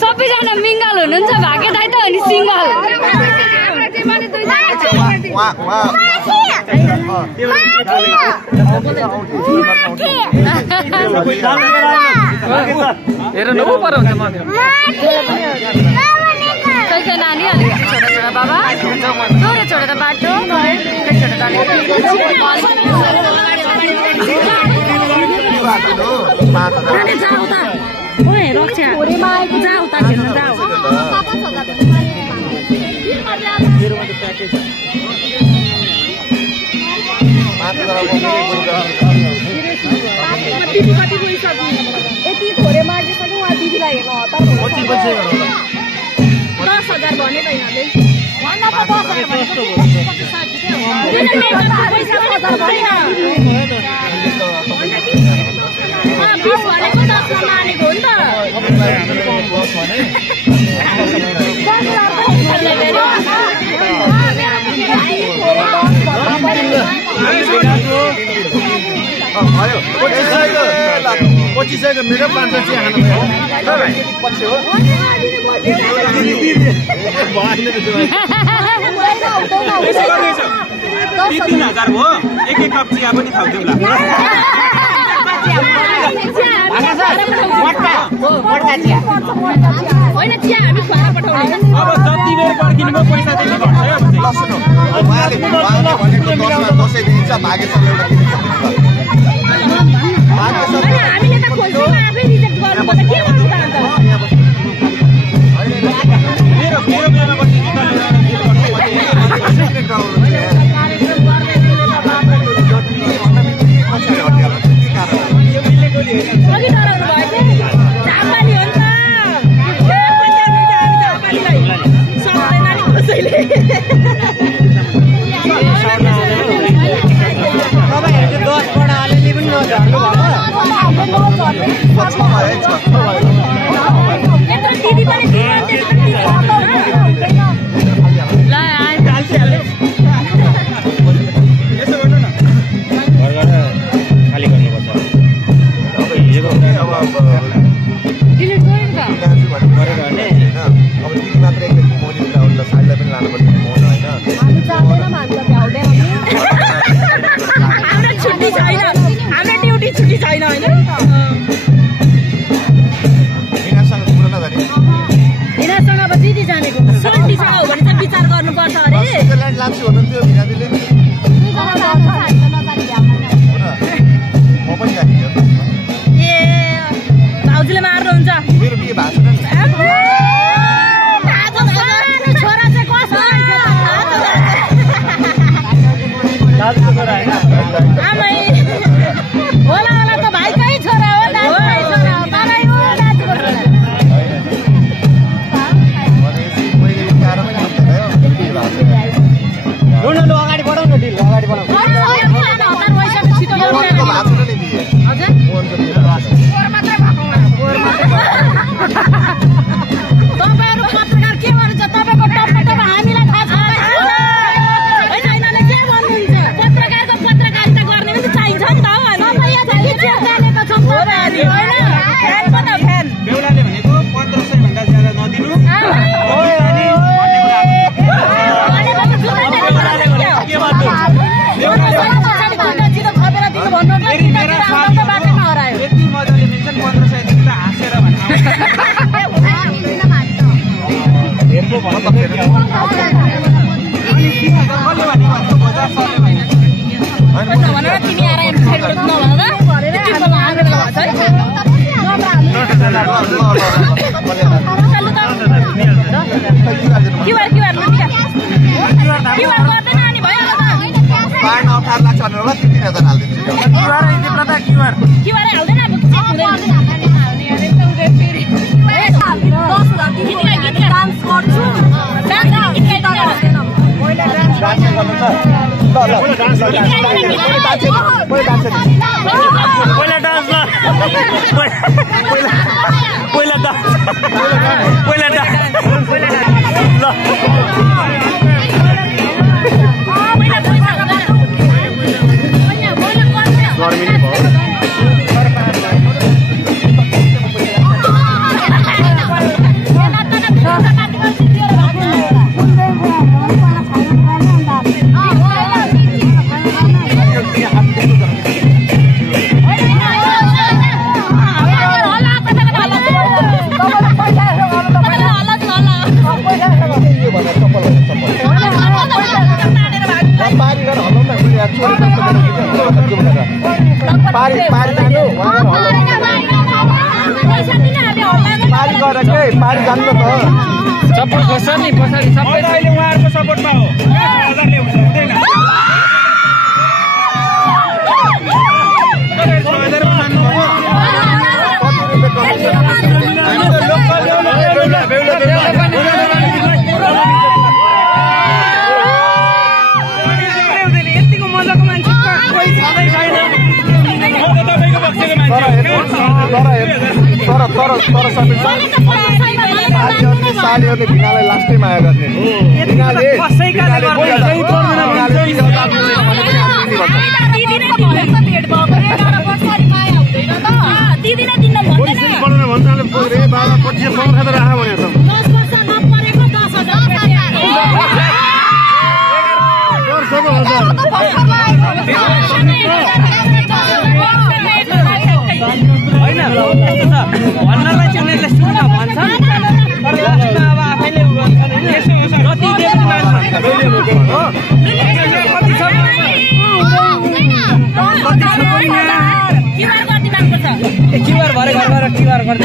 सबैजना मिङ्गल हुनुहुन्छ भागे दाइ त अनि सिङ्गल नानी छोटा बाबा छोडे छोडेर बाटो ओए रक्षा जाऊ त खेल्न जाऊ यति थोरै मागिसक्यो उहाँ दिदीलाई हेर्न हतार 10,000 भने त यिनीहरूले मेरो 500 चिया खानु पछि हो 3,000 हो एक कप चिया पनि खाउँथ्यौ ल होइन चिया हामी खुवाएर पठाउने अब जति बेर पर्खिनुको पैसा दिनु पर्छ भनेको 10 दिन्छ भागेसम्म हामीले त खोज्दैमा आफै रिजेक्ट गर्नुपर्छ के गर्नु त अन्त मेरो बेला पछि अघि डराउनु भयो झापाली हो नि त झापालीलाई सक्दैन नि कसैले तपाईँहरूको 10 बडा अलिअलि पनि नझर्नु यत्रो दिदी पनि डान्स गर्नु छ चप्पल खोज्छ नि पछाडि सबै अहिले उहाँहरूको सपोर्टमा हो 1000ले हुँदैन यतिको मजाको मान्छे कोही छँदै छैन तपाईँको पक्षको मान्छे सालीहरूले भिनालाई लास्टै माया गर्ने भन्नलाई चाहिँ उनीहरूले सुन भन्छ तर लास्टमा अब आफैले जति दिएको क्युआर भरे घर क्युआर गर्छ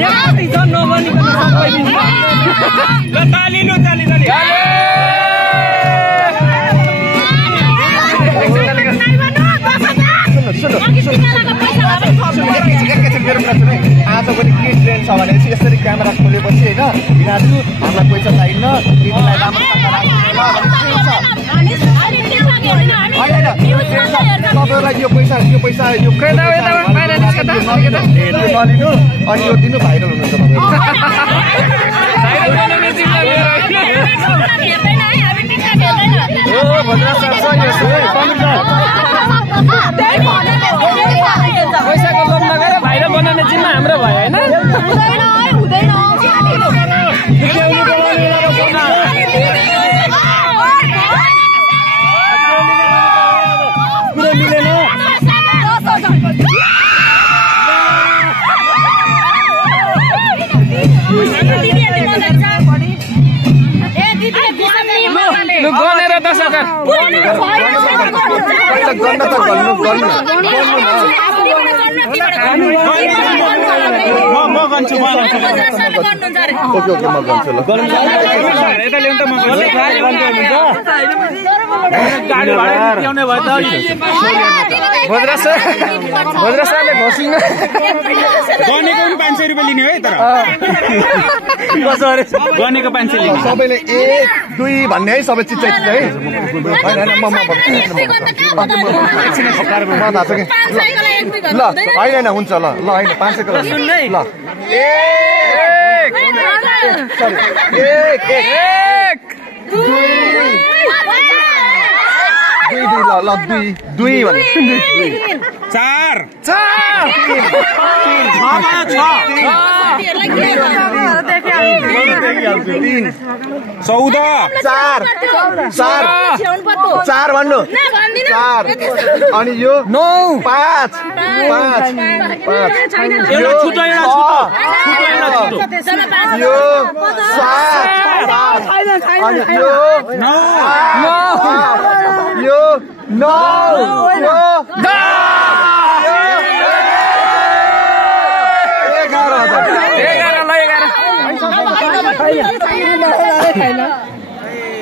कति छ नभनिकन सबै दिन्छ आज पनि के ट्रेन्ड छ भने यसरी क्यामेरा खोलेपछि होइन दाजु हामीलाई पैसा चाहिन्न दिदीलाई राम्रोसँग तपाईँहरूलाई यो पैसा नलिनु अनि यो दिनु भाइरल हुनुहुन्छ पैसाको लोभ नगरेर भाइरल बनाउने जिम्मा हाम्रो भयो होइन गनेर 10,000 म गर्छु गनेको 500 रुपियाँ लिने है तर गनेको 500 लिने सबैले 1 2 भन्ने है सबै चिज है ल होइन हुन्छ ल होइन 500 को ल दुई भने 4 भन्नु 4 अनि यो 9 5 यो 7 अनि यो 9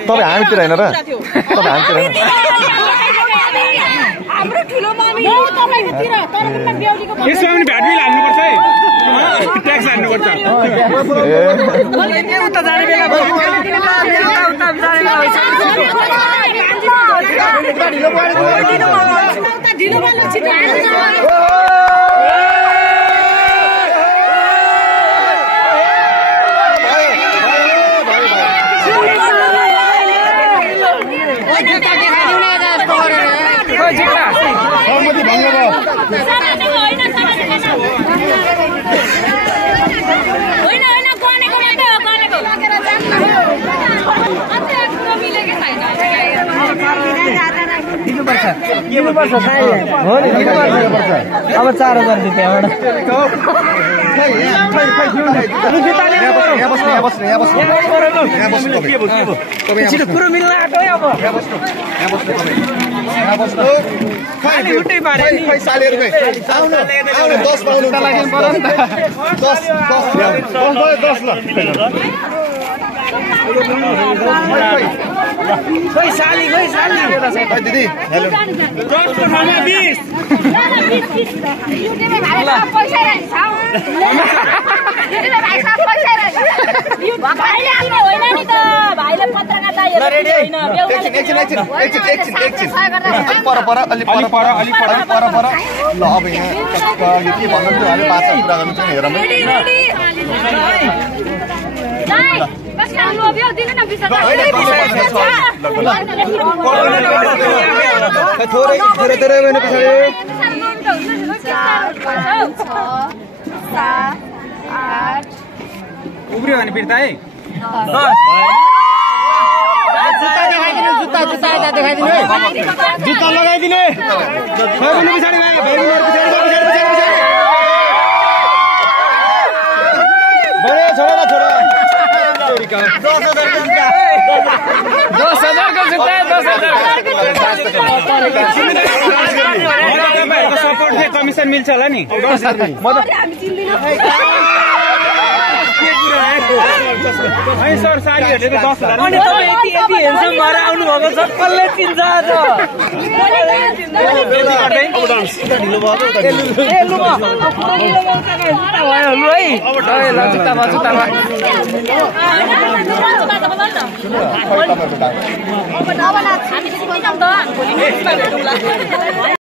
तपाईँ हामीतिर होइन र तपाईँ हामीतिर होइन यसमा पनि भ्याट बिल हाल्नुपर्छ है ट्याक्स हाल्नुपर्छ ढिलो बोल्नु छिटो दिनुपर्छ हो नि दिनुपर्छ अब 4000 रुपैयाँबाट कुरो मिल्न आँट्यो है अब खोइ साली दिदी हेलो ल अब यहाँ यो के भन्नु थियो अहिले बाचा कुरा गर्नु चाहिँ हेरौँ थोरै भने पछाडि 8 उब्रियो भने फिर्ता है जुत्ता देखाइदिनु है जुत्ता लगाइदिनु है पछाडि छोरा 10,000 को जुत्ता 10,000 सपोर्ट से कमिसन मिल्छ होला नि सर सालीहरूले 10,000 अनि तपाईँ यति हेन्सम भएर आउनु भएको छ कसले चिन्छ आज जुत्ता